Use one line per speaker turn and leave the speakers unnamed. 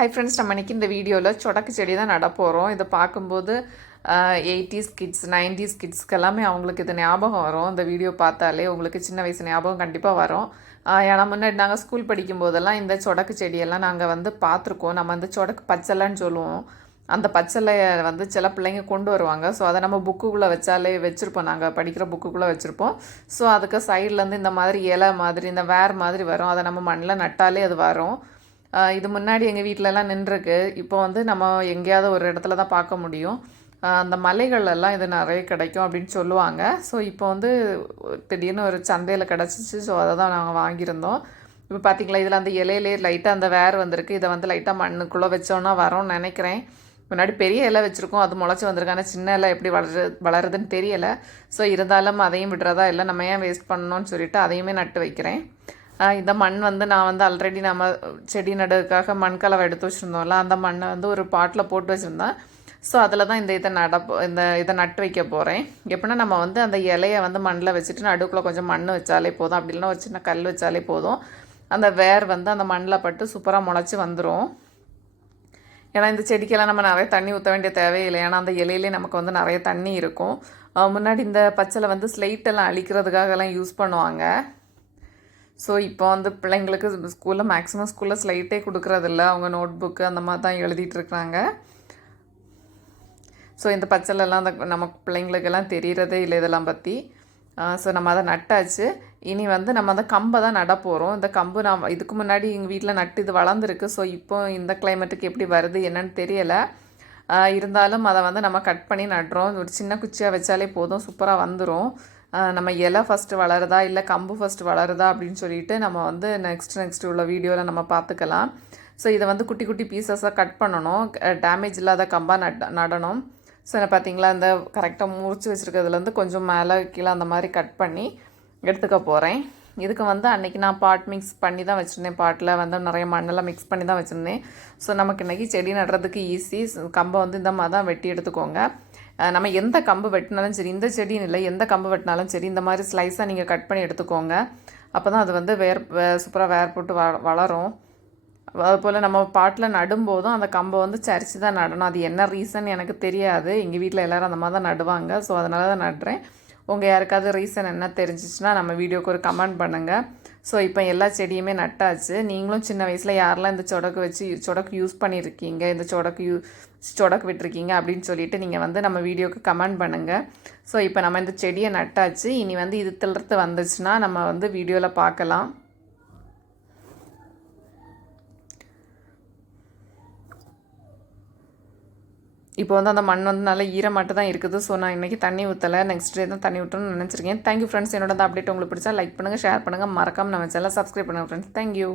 Hi friends நம்ம இன்றைக்கி இந்த வீடியோவில் சொடக்கு செடி தான் நட போகிறோம் இதை பார்க்கும்போது எயிட்டிஸ் கிட்ஸ் நைன்டிஸ் கிட்ஸ்க்கு எல்லாமே அவங்களுக்கு இது ஞாபகம் வரும். இந்த வீடியோ பார்த்தாலே உங்களுக்கு சின்ன வயசு ஞாபகம் கண்டிப்பாக வரும். ஏன்னா முன்னாடி நாங்கள் ஸ்கூல் படிக்கும்போதெல்லாம் இந்த சொடக்கு செடியெல்லாம் நாங்கள் வந்து பார்த்துருக்கோம். நம்ம வந்து சொடக்கு பச்சைலன்னு சொல்லுவோம். அந்த பச்சலையை வந்து சில பிள்ளைங்க கொண்டு வருவாங்க. ஸோ அதை நம்ம புக்குக்குள்ளே வச்சாலே வச்சுருப்போம். நாங்கள் படிக்கிற புக்குக்குள்ளே வச்சுருப்போம். ஸோ அதுக்கு சைட்லேருந்து இந்த மாதிரி இலை மாதிரி இந்த வேர் மாதிரி வரும். அதை நம்ம மண்ணில் நட்டாலே அது வரும். இது முன்னாடி எங்கள் வீட்டிலலாம் நின்றுருக்கு. இப்போ வந்து நம்ம எங்கேயாவது ஒரு இடத்துல தான் பார்க்க முடியும். அந்த மலைகள்லாம் இது நிறைய கிடைக்கும் அப்படின்னு சொல்லுவாங்க. ஸோ இப்போ வந்து திடீர்னு ஒரு சந்தையில் கிடச்சிச்சு. ஸோ அதை தான் நாங்கள் வாங்கியிருந்தோம். இப்போ பார்த்தீங்களா இதில் அந்த இலையிலே லைட்டாக அந்த வேர் வந்திருக்கு. இதை வந்து லைட்டாக மண்ணுக்குள்ளே வச்சோன்னா வரோம்னு நினைக்கிறேன். முன்னாடி பெரிய இலை வச்சுருக்கோம். அது முளைச்சி வந்திருக்கான சின்ன இலை எப்படி வளரு வளருதுன்னு தெரியலை. ஸோ இருந்தாலும் அதையும் விடுறதா? இல்லை நம்ம ஏன் வேஸ்ட் பண்ணணும்னு சொல்லிட்டு அதையுமே நட்டு வைக்கிறேன். இந்த மண் வந்து நான் வந்து ஆல்ரெடி நம்ம செடி நடுவுக்காக மண் கலவை எடுத்து வச்சுருந்தோம்ல அந்த மண்ணை வந்து ஒரு பாட்டில் போட்டு வச்சுருந்தேன். ஸோ அதில் தான் இந்த இதை நடப்போ இந்த இதை நட்டு வைக்க போகிறேன் எப்படின்னா நம்ம வந்து அந்த இலையை வந்து மண்ணில் வச்சுட்டு நடுக்குள்ளே கொஞ்சம் மண் வச்சாலே போதும். அப்படி இல்லைன்னா ஒரு சின்ன கல் வச்சாலே போதும். அந்த வேர் வந்து அந்த மண்ணில் பட்டு சூப்பராக முளைச்சி வந்துடும் ஏன்னா இந்த செடிக்கெல்லாம் நம்ம நிறைய தண்ணி ஊற்ற வேண்டிய தேவையில்லை ஏன்னா அந்த இலையிலே நமக்கு வந்து நிறைய தண்ணி இருக்கும். முன்னாடி இந்த பச்சலை வந்து ஸ்லைட்டெல்லாம் அழிக்கிறதுக்காகலாம் யூஸ் பண்ணுவாங்க. ஸோ இப்போ வந்து பிள்ளைங்களுக்கு ஸ்கூலில் மேக்ஸிமம் ஸ்கூலில் ஸ்லைட்டே கொடுக்குறதில்ல. அவங்க நோட் புக்கு அந்த மாதிரி தான் எழுதிட்டுருக்குறாங்க ஸோ இந்த பச்சலெல்லாம் அந்த நம்ம பிள்ளைங்களுக்கெல்லாம் தெரிகிறதே இல்லை இதெல்லாம் பற்றி ஸோ நம்ம அதை நட்டாச்சு. இனி வந்து நம்ம அந்த கம்பை தான் நட போகிறோம் இந்த கம்பு நான் இதுக்கு முன்னாடி எங்கள் வீட்டில் நட்டு இது வளர்ந்துருக்கு. ஸோ இப்போ இந்த கிளைமேட்டுக்கு எப்படி வருது என்னன்னு தெரியலை. இருந்தாலும் அதை வந்து நம்ம கட் பண்ணி நடுறோம். ஒரு சின்ன குச்சியாக வச்சாலே போதும். சூப்பராக வந்துடும் நம்ம இலை ஃபஸ்ட்டு வளருதா இல்லை கம்பு ஃபஸ்ட்டு வளருதா அப்படின்னு சொல்லிட்டு நம்ம வந்து நெக்ஸ்ட் நெக்ஸ்ட் உள்ள வீடியோவில் நம்ம பார்த்துக்கலாம். ஸோ இதை வந்து குட்டி குட்டி பீசஸாக கட் பண்ணணும். டேமேஜ் இல்லாத கம்பாக நட் நடணும். ஸோ பார்த்தீங்களா? இந்த கரெக்டாக முறிச்சு வச்சுருக்கிறதுலேருந்து கொஞ்சம் மேலே கீழே அந்த மாதிரி கட் பண்ணி எடுத்துக்க போகிறேன் இதுக்கு வந்து அன்றைக்கி நான் பாட் மிக்ஸ் பண்ணி தான் வச்சுருந்தேன். பாட்டில் வந்து நிறைய மண்ணெல்லாம் மிக்ஸ் பண்ணி தான் வச்சுருந்தேன். ஸோ நமக்கு இன்றைக்கி செடி நடுறதுக்கு ஈஸி கம்பை வந்து இந்த மாதிரி தான் வெட்டி எடுத்துக்கோங்க. நம்ம எந்த கம்பு வெட்டினாலும் சரி இந்த செடின்னு இல்லை எந்த கம்பு வெட்டினாலும் சரி இந்த மாதிரி ஸ்லைஸாக நீங்கள் கட் பண்ணி எடுத்துக்கோங்க. அப்போ தான் அது வந்து வேர் சூப்பராக வேர் போட்டு வ வளரும். அதுபோல் நம்ம பாட்டில் நடும்போதும் அந்த கம்பை வந்து சரிச்சு தான் நடணும். அது என்ன ரீசன் எனக்கு தெரியாது. எங்கள் வீட்டில் எல்லோரும் அந்த மாதிரி தான் நடுவாங்க. ஸோ அதனால தான் நடுறேன். உங்கள் யாருக்காவது ரீசன் என்ன தெரிஞ்சிச்சுன்னா நம்ம வீடியோக்கு ஒரு கமெண்ட் பண்ணுங்கள் ஸோ இப்போ எல்லா செடியுமே நட்டாச்சு. நீங்களும் சின்ன வயசில் யாரெல்லாம் இந்த சொடக்கு வச்சு சொடக்கு யூஸ் பண்ணியிருக்கீங்க இந்த சொடக்கு யூ சொடக்கு விட்டுருக்கீங்க அப்படின்னு சொல்லிட்டு நீங்கள் வந்து நம்ம வீடியோக்கு கமெண்ட் பண்ணுங்கள் ஸோ இப்போ நம்ம இந்த செடியை நட்டாச்சு. இனி வந்து இது திளர்த்து வந்துச்சுன்னா நம்ம வந்து வீடியோவில் பார்க்கலாம். இப்போ வந்து அந்த மண் வந்து நல்லா ஈரமாட்டு தான் இருக்குது. ஸோ நான் இன்றைக்கி தண்ணி ஊற்றலை நெக்ஸ்ட் டே தான் தண்ணி ஊற்றணும்னு நினச்சிருக்கேன். தேங்க்யூ ஃப்ரெண்ட்ஸ் என்னோட அப்டேட் உங்களுக்கு பிடிச்சா லைக் பண்ணுங்கள் ஷேர் பண்ணுங்கள் மறக்காமல் நம்ம சேனல் சப்ஸ்கிரைப் பண்ணுங்கள் ஃப்ரெண்ட்ஸ் தேங்க்யூ